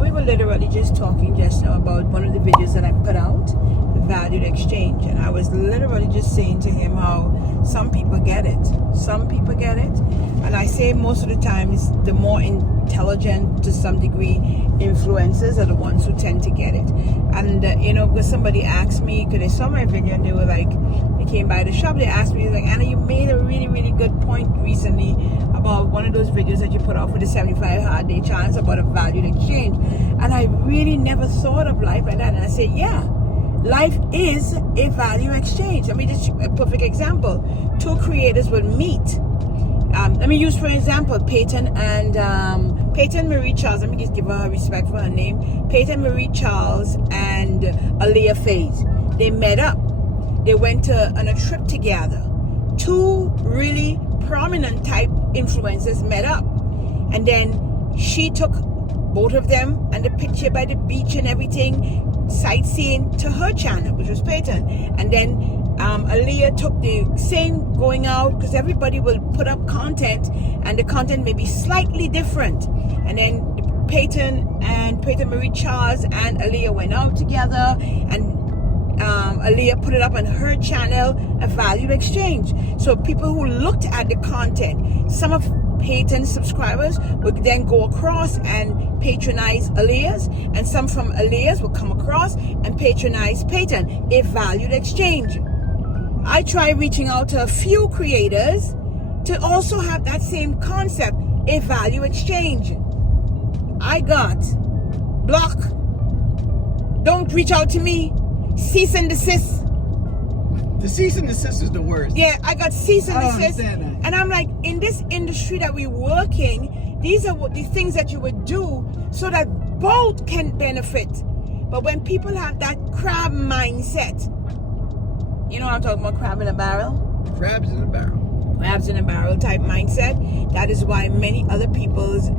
So we were literally just talking just now about one of the videos that I put out, the valued exchange, and I was literally just saying to him how some people get it. Some people get it, and I say most of the times the more intelligent, to some degree, influencers are the ones who tend to get it. And because somebody asked me, because they saw my video and they were like, they came by the shop, they asked me like, Anna, you made a really, really good point recently about one of those videos that you put out for the 75 hard day challenge about a valued exchange. And I really never thought of life like that. And I said, yeah, life is a value exchange. Let me just a perfect example. Two creators will meet. Let me use for example Peyton and Peyton Marie Charles. Let me just give her respect for her name. Peyton Marie Charles and Aaliyah Faith. They met up. They went on a trip together. Two really prominent type influencers met up, and then she took both of them and the picture by the beach and everything, sightseeing, to her channel, which was Peyton. And then Aaliyah took the same going out, because everybody will put up content and the content may be slightly different. And then Peyton Marie Charles and Aaliyah went out together, and Aaliyah put it up on her channel, a valued exchange. So people who looked at the content, some of Peyton's subscribers would then go across and patronize Aaliyah's, and some from Aaliyah's will come across and patronize Peyton. A valued exchange. I try reaching out to a few creators to also have that same concept, a value exchange. I got block, don't reach out to me, cease and desist. The cease and desist is the worst. Yeah, I got cease and desist. Understand that. And I'm like, in this industry that we're working, these are what the things that you would do so that both can benefit. But when people have that crab mindset, you know what I'm talking about, crab in a barrel? Crabs in a barrel. Crabs in a barrel type mindset. That is why many other people's,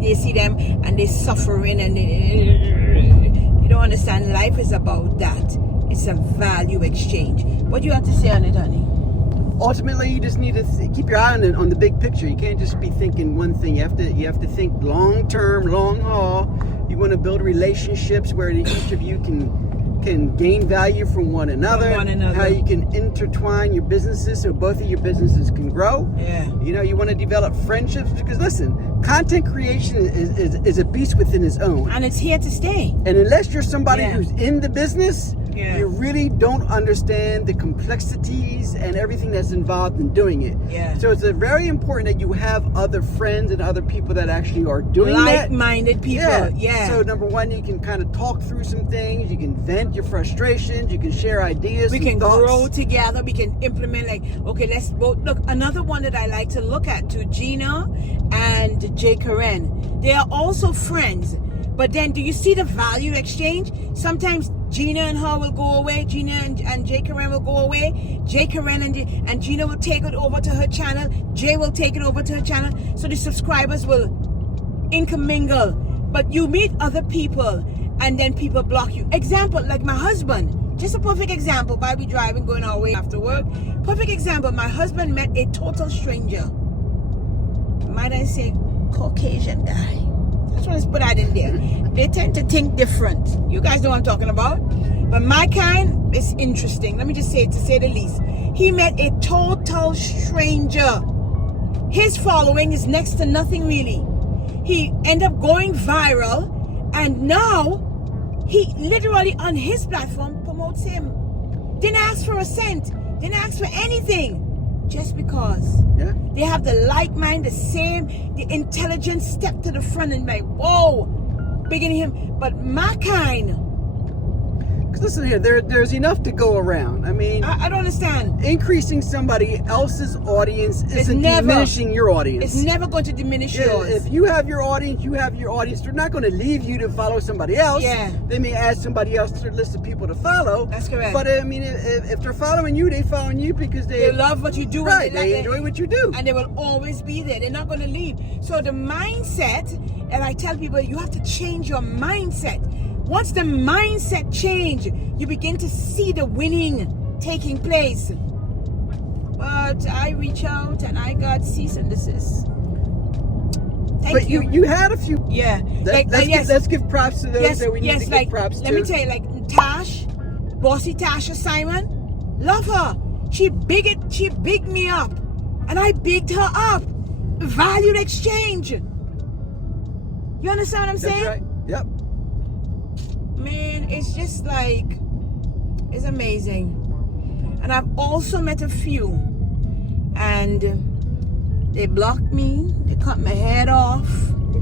they see them and they suffering and you don't understand. Life is about that. It's a value exchange. What do you have to say on it, honey? Ultimately, you just need to keep your eye on the big picture. You can't just be thinking one thing. You have to think long term, long haul. You want to build relationships where each of you can gain value from one another. How you can intertwine your businesses so both of your businesses can grow. Yeah. You want to develop friendships, because listen, content creation is a beast within its own. And it's here to stay. And unless you're somebody who's in the business, Yeah. you really don't understand the complexities and everything that's involved in doing it. Yeah. So it's very important that you have other friends and other people that actually are doing that. Like-minded people. Yeah. So number one, you can kind of talk through some things. You can vent your frustrations. You can share ideas. We can grow together. We can implement, like, okay, let's both look. Another one that I like to look at too, Gina and J. Karen. They are also friends. But then do you see the value exchange? Sometimes Gina and her will go away. Gina and J. Karen will go away. J. Karen and Gina will take it over to her channel. Jay will take it over to her channel. So the subscribers will intermingle. But you meet other people and then people block you. Example, like my husband. Just a perfect example. While we driving, going our way after work. Perfect example. My husband met a total stranger. Might I say Caucasian guy. I just want to put that in there. They tend to think different. You guys know what I'm talking about. But my kind is interesting. Let me just say it, to say the least. He met a total stranger. His following is next to nothing really. He ended up going viral, and now he literally on his platform promotes him. Didn't ask for a cent. Didn't ask for anything. Just because they have the like mind, the intelligence step to the front and like, whoa, bigger than him. But my kind. Because listen here, there's enough to go around. I mean, I don't understand. Increasing somebody else's audience isn't diminishing your audience. It's never going to diminish yours. If you have your audience, you have your audience. They're not going to leave you to follow somebody else. Yeah. They may add somebody else to their list of people to follow. That's correct. But I mean, if they're following you, they're following you because they love what you do. Right. They enjoy what you do. And they will always be there. They're not going to leave. So the mindset, and I tell people, you have to change your mindset. Once the mindset change, you begin to see the winning taking place. But I reach out and I got cease and desist. But you had a few. Yeah. Let's give props to those that we need to give props to. Let me tell you, like Tash, Bossy Tasha Simon, love her. She bigged me up, and I bigged her up. Valued exchange. You understand what I'm saying? That's right. Yep. Man, it's just like, it's amazing. And I've also met a few, and they blocked me. They cut my head off.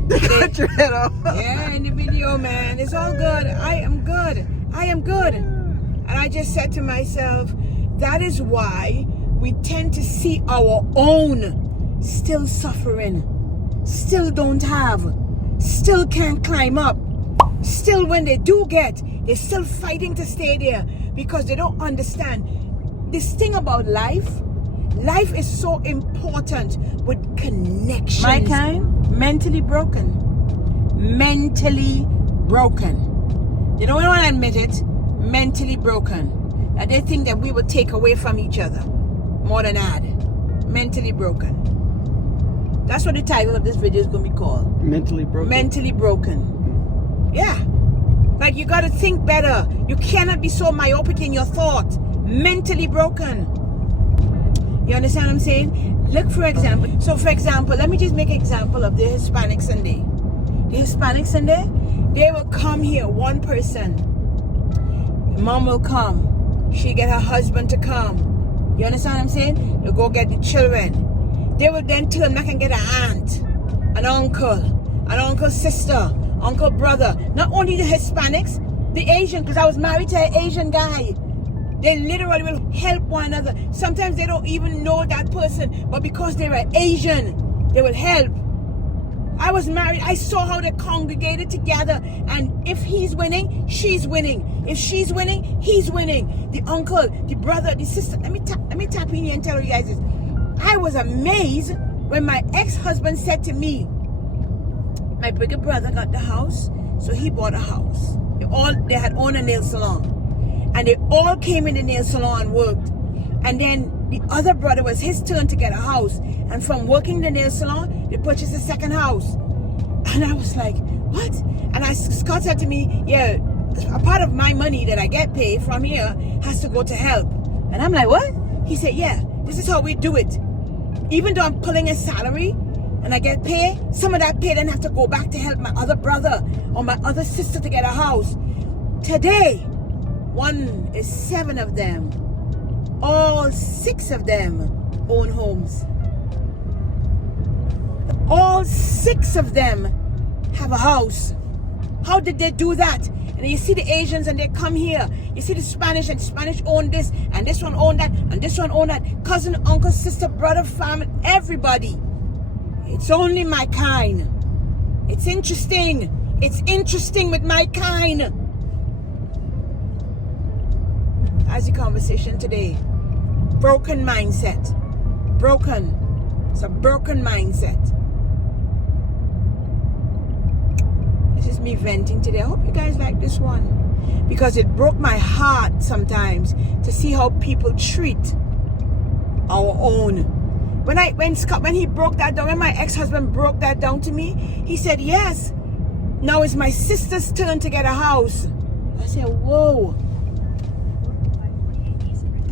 They cut your head off. Yeah, in the video, man. It's all good. I am good. I am good. And I just said to myself, that is why we tend to see our own still suffering, still don't have, still can't climb up. Still, when they do get, they're still fighting to stay there because they don't understand this thing about life. Life is so important with connections. My kind, mentally broken. Mentally broken. You don't want to admit it. Mentally broken. And they think that we will take away from each other more than add. Mentally broken. That's what the title of this video is going to be called. Mentally broken. Mentally broken. Yeah. Like, you got to think better. You cannot be so myopic in your thought. Mentally broken. You understand what I'm saying? Look, for example. So, for example, let me just make an example of the Hispanic Sunday. The Hispanic Sunday, they will come here, one person. Mom will come. She get her husband to come. You understand what I'm saying? They'll go get the children. They will then turn back and get an aunt, an uncle's sister, uncle, brother. Not only the Hispanics, the Asian, because I was married to an Asian guy. They literally will help one another. Sometimes they don't even know that person, but because they're an Asian, they will help. I was married. I saw how they congregated together, and if he's winning, she's winning. If she's winning, he's winning. The uncle, the brother, the sister. Let me tap in here and tell you guys this. I was amazed when my ex-husband said to me, my bigger brother got the house, so he bought a house. They had owned a nail salon. And they all came in the nail salon and worked. And then the other brother, was his turn to get a house. And from working the nail salon, they purchased a second house. And I was like, what? And Scott said to me, yeah, a part of my money that I get paid from here has to go to help. And I'm like, what? He said, yeah, this is how we do it. Even though I'm pulling a salary and I get paid, some of that pay then have to go back to help my other brother or my other sister to get a house. Today, 1 is 7 of them. All 6 of them own homes. All 6 of them have a house. How did they do that? And you see the Asians and they come here. You see the Spanish, and Spanish own this, and this one own that, and this one own that. Cousin, uncle, sister, brother, family, everybody. It's only my kind. It's interesting. It's interesting with my kind. That's the conversation today. Broken mindset. Broken. It's a broken mindset. This is me venting today. I hope you guys like this one, because it broke my heart sometimes to see how people treat our own. When he broke that down, when my ex-husband broke that down to me, he said, yes, now it's my sister's turn to get a house. I said, whoa.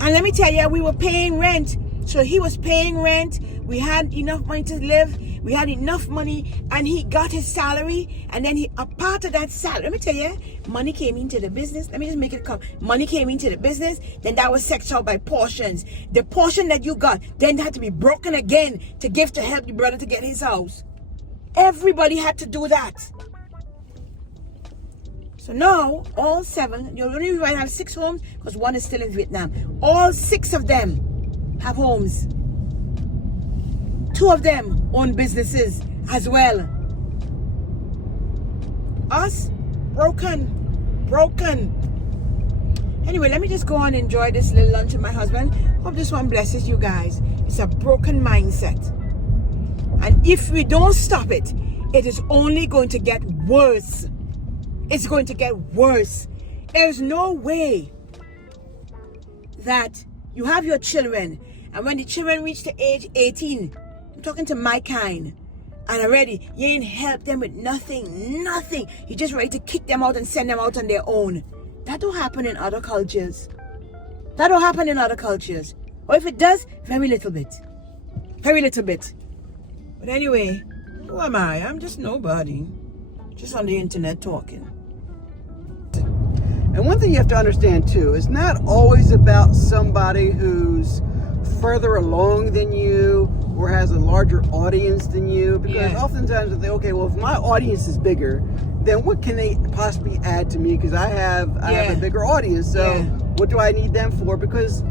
And let me tell you, we were paying rent. So he was paying rent. We had enough money to live. We had enough money, and he got his salary. And then a part of that salary, let me tell you, money came into the business. Let me just make it come. Money came into the business. Then that was sectioned out by portions. The portion that you got then had to be broken again to give to help your brother to get his house. Everybody had to do that. So now, all 7, you only might have 6 homes because 1 is still in Vietnam. All 6 of them have homes. 2 of them own businesses as well. Us, broken. Anyway, let me just go on and enjoy this little lunch with my husband. Hope this one blesses you guys. It's a broken mindset. And if we don't stop it, it is only going to get worse. It's going to get worse. There's no way that you have your children, and when the children reach the age 18, I'm talking to my kind, And already, you ain't helped them with nothing. You just ready to kick them out and send them out on their own. That don't happen in other cultures. Or if it does, very little bit. But anyway, who am I? I'm just nobody. Just on the internet talking. And one thing you have to understand too, it's not always about somebody who's further along than you or has a larger audience than you, because oftentimes they think, okay, well, if my audience is bigger, then what can they possibly add to me? Because I have a bigger audience, so what do I need them for? Because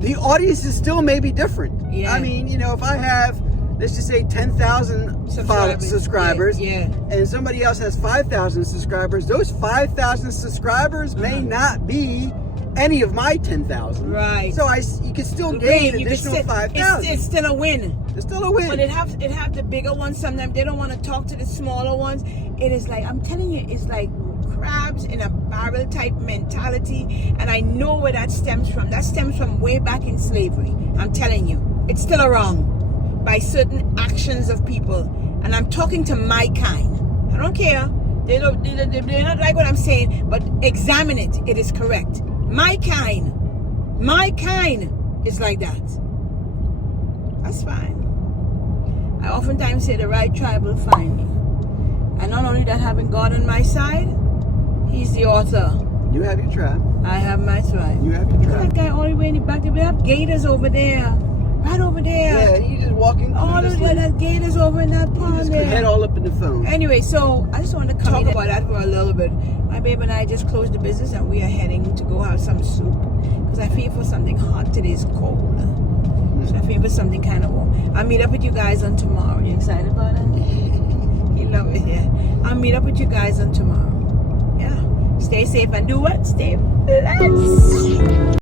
the audiences still may be different. I mean, you know, if I have, let's just say 10,000 subscribers, and somebody else has 5,000 subscribers, those 5,000 subscribers may not be any of my 10,000. Right. So you can still gain additional 5,000. It's still a win. It's still a win. But it have the bigger ones. Sometimes they don't want to talk to the smaller ones. It is like, I'm telling you, it's like crabs in a barrel type mentality. And I know where that stems from. That stems from way back in slavery. I'm telling you, it's still wrong by certain actions of people. And I'm talking to my kind. I don't care. They not like what I'm saying, but examine it. It is correct. My kind is like that. That's fine. I oftentimes say the right tribe will find me. And not only that, having God on my side, He's the author. You have your tribe. I have my tribe. You have your tribe. That guy all the way in the back. We have gators over there. Right over there. Yeah, you just walking through all of that gators over in that pond there. Head all up in the phone. Anyway, so I just wanted to talk about that for a little bit. My babe and I just closed the business and we are heading to go have some soup. Because I feel for something hot. Today's cold. So I feel for something kind of warm. I'll meet up with you guys on tomorrow. You excited about it? You love it here. I'll meet up with you guys on tomorrow. Yeah. Stay safe and do what? Stay blessed.